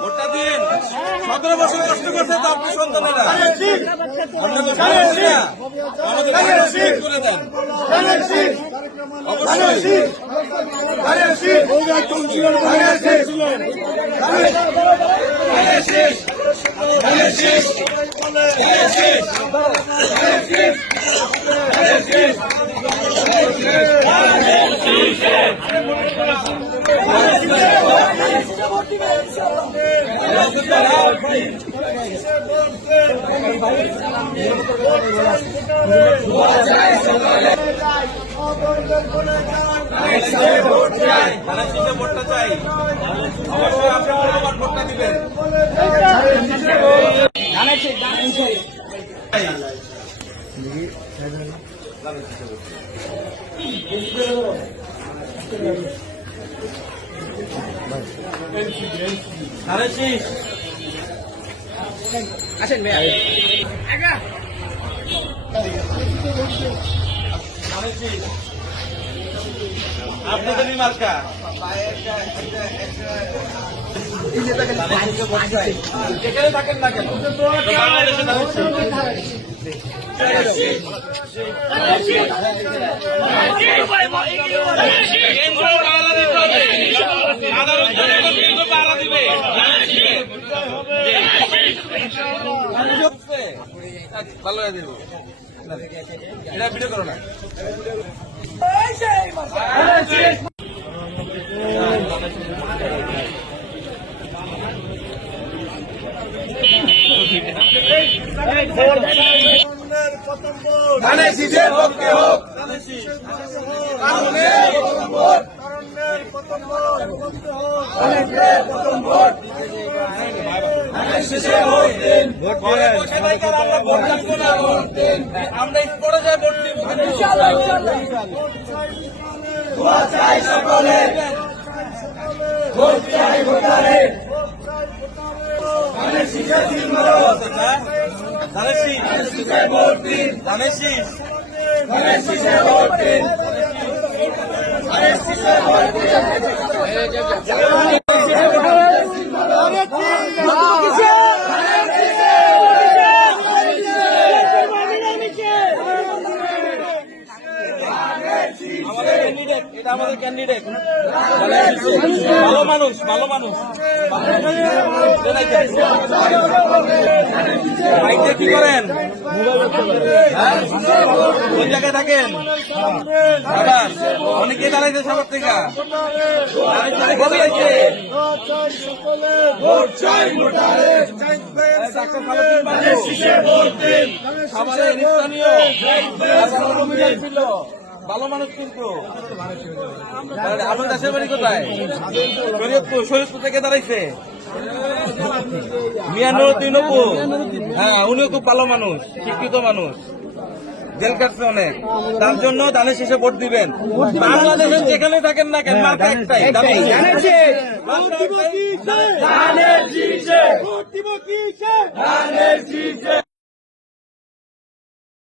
ভোটটা দিন। 17 বছর কষ্ট করছে তো আপনি সন্তানেরা আমাদের করে দেন। ভোটটা চাই, অবশ্যই আপনি মূল্যবান ভোটটা দিবেন। আসেন আপনাদেরই মার্কা যেখানে থাকেন না কেন বাংলাদেশে ভালো হয়ে দেবো এটা ভিডিও করো না। ধানের শীষের পক্ষে হোক, আমরা করে যাই ভোট দিব সকলে ভোট চাই ভোটারে ধানের শীষে ভোট দিন, ধানের শীষ ধানের শীষে ভোট দিন, ধানের শীষে ভোট দিন। এটা আমাদের ক্যান্ডিডেট, ভালো মানুষ ভালো মানুষ। বাইকে কি করেন, কোন জায়গায় থাকেন? অনেকে দাঁড়াইছে সবার থেকে ভালো মানুষ কিন্তু। আপনার দেশের বাড়ি কোথায়? শরীয়তপুর থেকে দাঁড়াইছে মিয়ানুদ্দিন অপু। হ্যাঁ, উনিও খুব ভালো মানুষ, শিক্ষিত মানুষ, জেল কাটছে অনেক। তার জন্য ধানের শীষে ভোট দিবেন। বাংলাদেশের যেখানে থাকেন না কেন, মার্কা একটাই, ধানের শীষে।